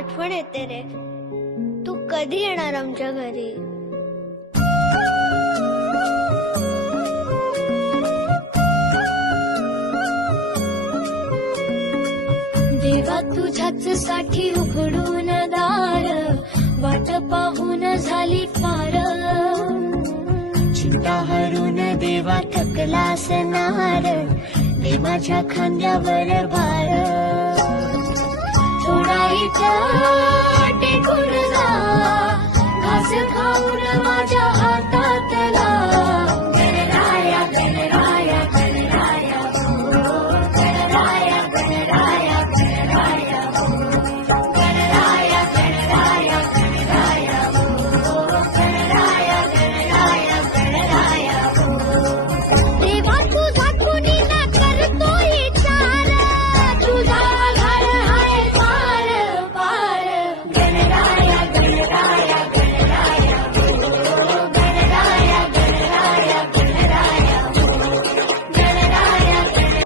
आठवण येते रे. तू कधी येणार आमच्या घरी? देवा तुझ्याच साठी उघडून दार वाट पाहून झाली पार. चिंता हरून देवा थकला असणार माझ्या खांद्यावर भार. 家。